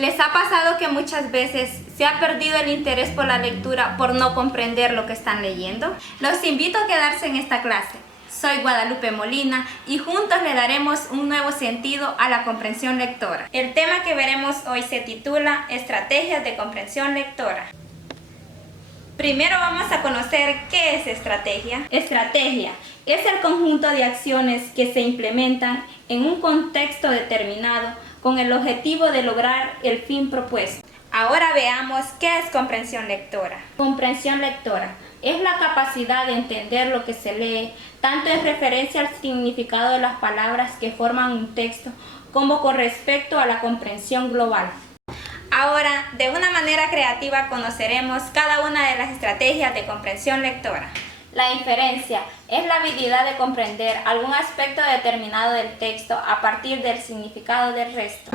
¿Les ha pasado que muchas veces se ha perdido el interés por la lectura por no comprender lo que están leyendo? Los invito a quedarse en esta clase. Soy Guadalupe Molina y juntos le daremos un nuevo sentido a la comprensión lectora. El tema que veremos hoy se titula Estrategias de comprensión lectora. Primero vamos a conocer qué es estrategia. Estrategia es el conjunto de acciones que se implementan en un contexto determinado con el objetivo de lograr el fin propuesto. Ahora veamos qué es comprensión lectora. Comprensión lectora es la capacidad de entender lo que se lee, tanto en referencia al significado de las palabras que forman un texto, como con respecto a la comprensión global. Ahora, de una manera creativa conoceremos cada una de las estrategias de comprensión lectora. La inferencia es la habilidad de comprender algún aspecto determinado del texto a partir del significado del resto.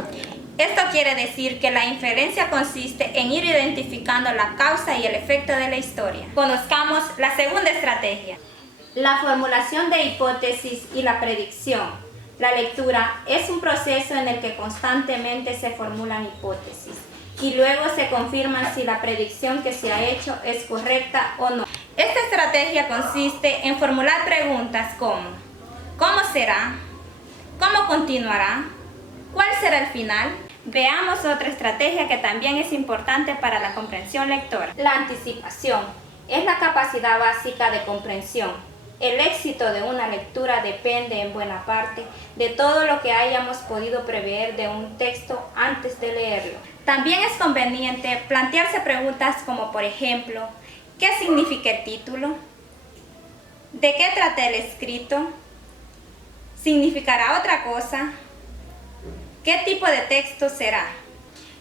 Esto quiere decir que la inferencia consiste en ir identificando la causa y el efecto de la historia. Conozcamos la segunda estrategia. La formulación de hipótesis y la predicción. La lectura es un proceso en el que constantemente se formulan hipótesis y luego se confirman si la predicción que se ha hecho es correcta o no. Esta estrategia consiste en formular preguntas como ¿cómo será? ¿Cómo continuará? ¿Cuál será el final? Veamos otra estrategia que también es importante para la comprensión lectora. La anticipación es la capacidad básica de comprensión. El éxito de una lectura depende en buena parte de todo lo que hayamos podido prever de un texto antes de leerlo. También es conveniente plantearse preguntas como, por ejemplo, ¿qué significa el título? ¿De qué trata el escrito? ¿Significará otra cosa? ¿Qué tipo de texto será?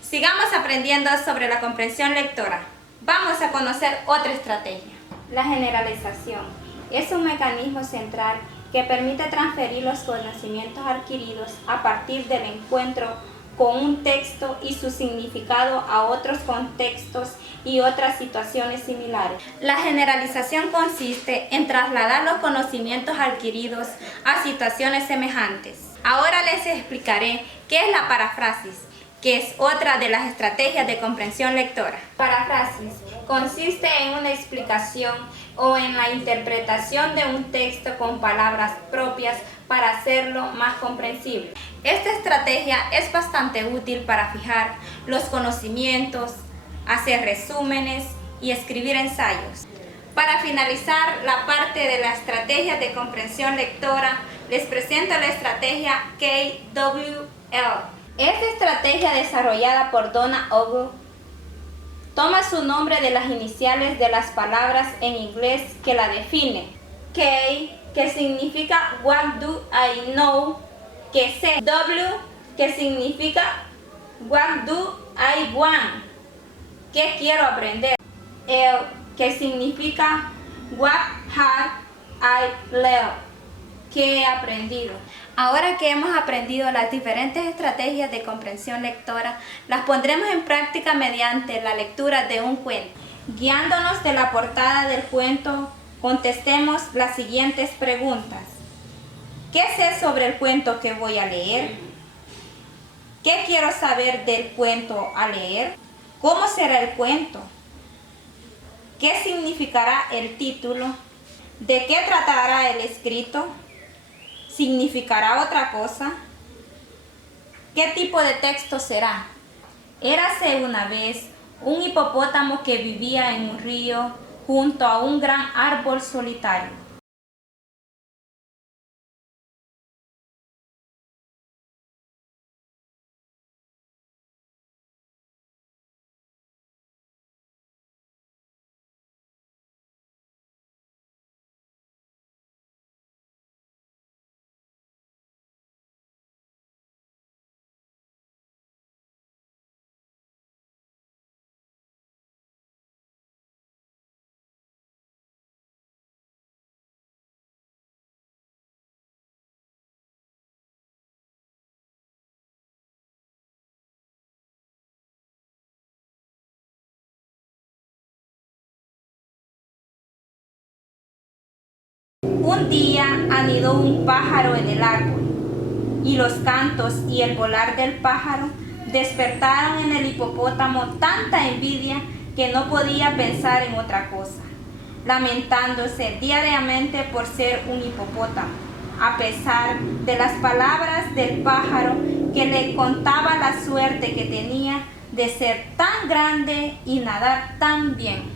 Sigamos aprendiendo sobre la comprensión lectora. Vamos a conocer otra estrategia. La generalización es un mecanismo central que permite transferir los conocimientos adquiridos a partir del encuentro con un texto y su significado a otros contextos y otras situaciones similares. La generalización consiste en trasladar los conocimientos adquiridos a situaciones semejantes. Ahora les explicaré qué es la paráfrasis, que es otra de las estrategias de comprensión lectora. Paráfrasis consiste en una explicación o en la interpretación de un texto con palabras propias para hacerlo más comprensible. Esta estrategia es bastante útil para fijar los conocimientos, hacer resúmenes y escribir ensayos. Para finalizar la parte de la estrategia de comprensión lectora, les presento la estrategia KWL. Esta estrategia desarrollada por Donna Ogle toma su nombre de las iniciales de las palabras en inglés que la definen. K, que significa What do I know? Que sé. W, que significa What do I want? ¿Qué quiero aprender? L, que significa What have I learned? ¿Qué he aprendido? Ahora que hemos aprendido las diferentes estrategias de comprensión lectora, las pondremos en práctica mediante la lectura de un cuento. Guiándonos de la portada del cuento, contestemos las siguientes preguntas. ¿Qué sé sobre el cuento que voy a leer? ¿Qué quiero saber del cuento a leer? ¿Cómo será el cuento? ¿Qué significará el título? ¿De qué tratará el escrito? ¿Significará otra cosa? ¿Qué tipo de texto será? Érase una vez un hipopótamo que vivía en un río junto a un gran árbol solitario. Un día anidó un pájaro en el árbol, y los cantos y el volar del pájaro despertaron en el hipopótamo tanta envidia que no podía pensar en otra cosa, lamentándose diariamente por ser un hipopótamo, a pesar de las palabras del pájaro que le contaba la suerte que tenía de ser tan grande y nadar tan bien.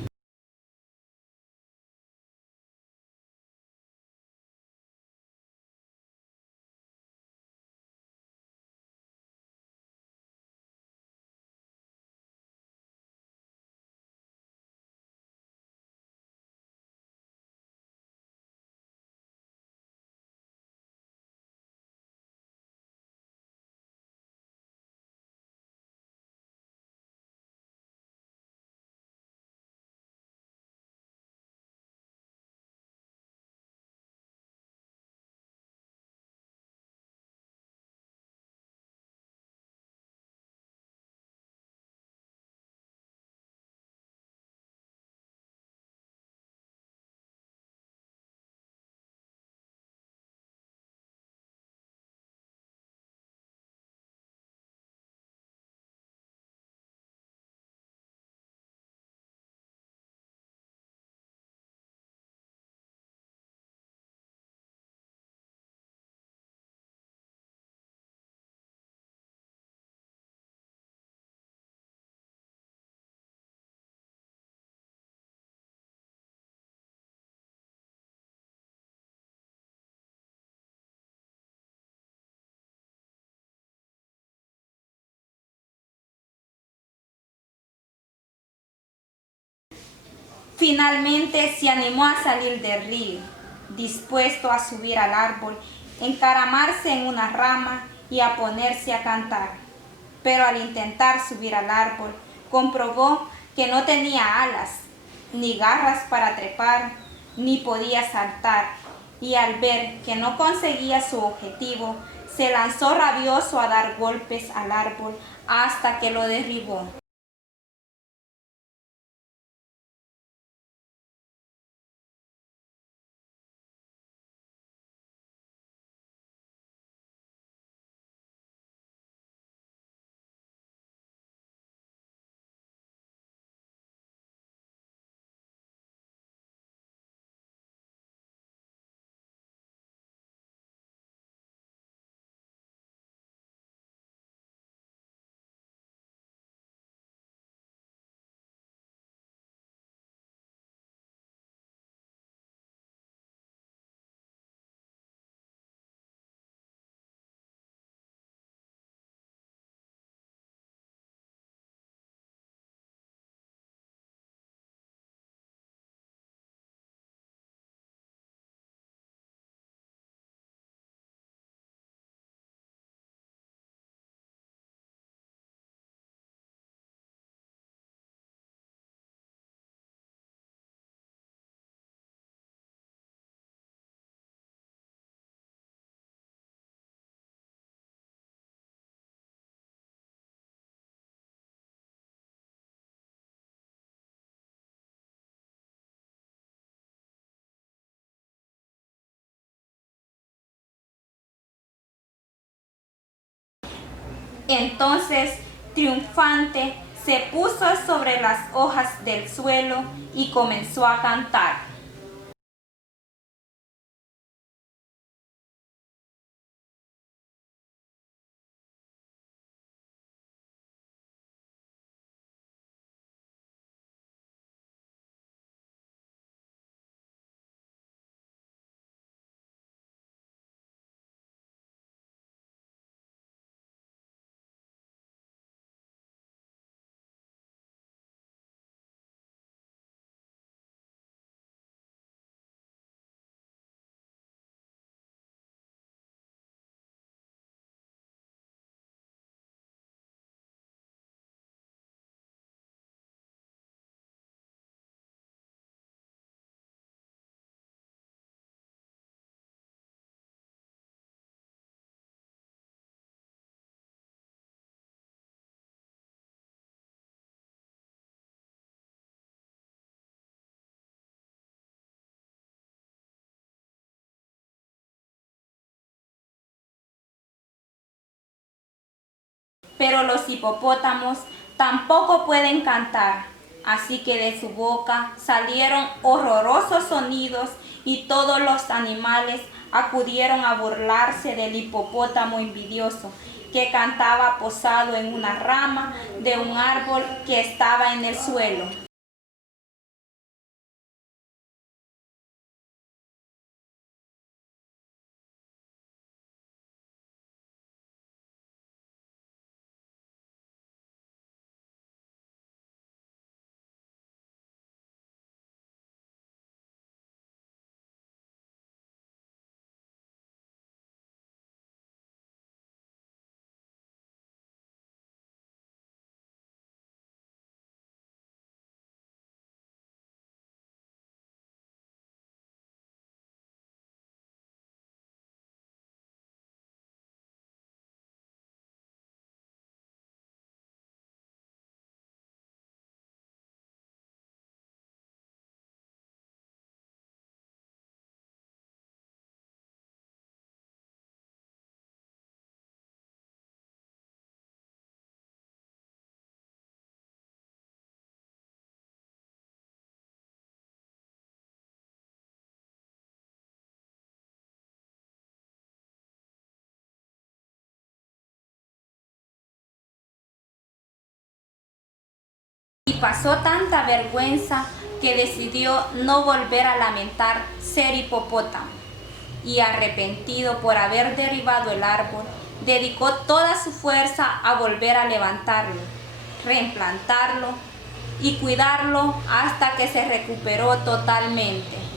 Finalmente se animó a salir del río, dispuesto a subir al árbol, encaramarse en una rama y a ponerse a cantar. Pero al intentar subir al árbol, comprobó que no tenía alas, ni garras para trepar, ni podía saltar, y al ver que no conseguía su objetivo, se lanzó rabioso a dar golpes al árbol hasta que lo derribó. Entonces, triunfante, se puso sobre las hojas del suelo y comenzó a cantar. pero los hipopótamos tampoco pueden cantar, así que de su boca salieron horrorosos sonidos y todos los animales acudieron a burlarse del hipopótamo envidioso que cantaba posado en una rama de un árbol que estaba en el suelo. Y pasó tanta vergüenza que decidió no volver a lamentar ser hipopótamo. Y arrepentido por haber derribado el árbol, dedicó toda su fuerza a volver a levantarlo, reimplantarlo y cuidarlo hasta que se recuperó totalmente.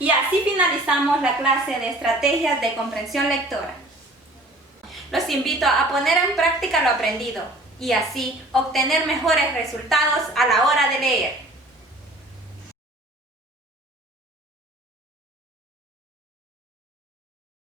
Y así finalizamos la clase de estrategias de comprensión lectora. Los invito a poner en práctica lo aprendido y así obtener mejores resultados a la hora de leer.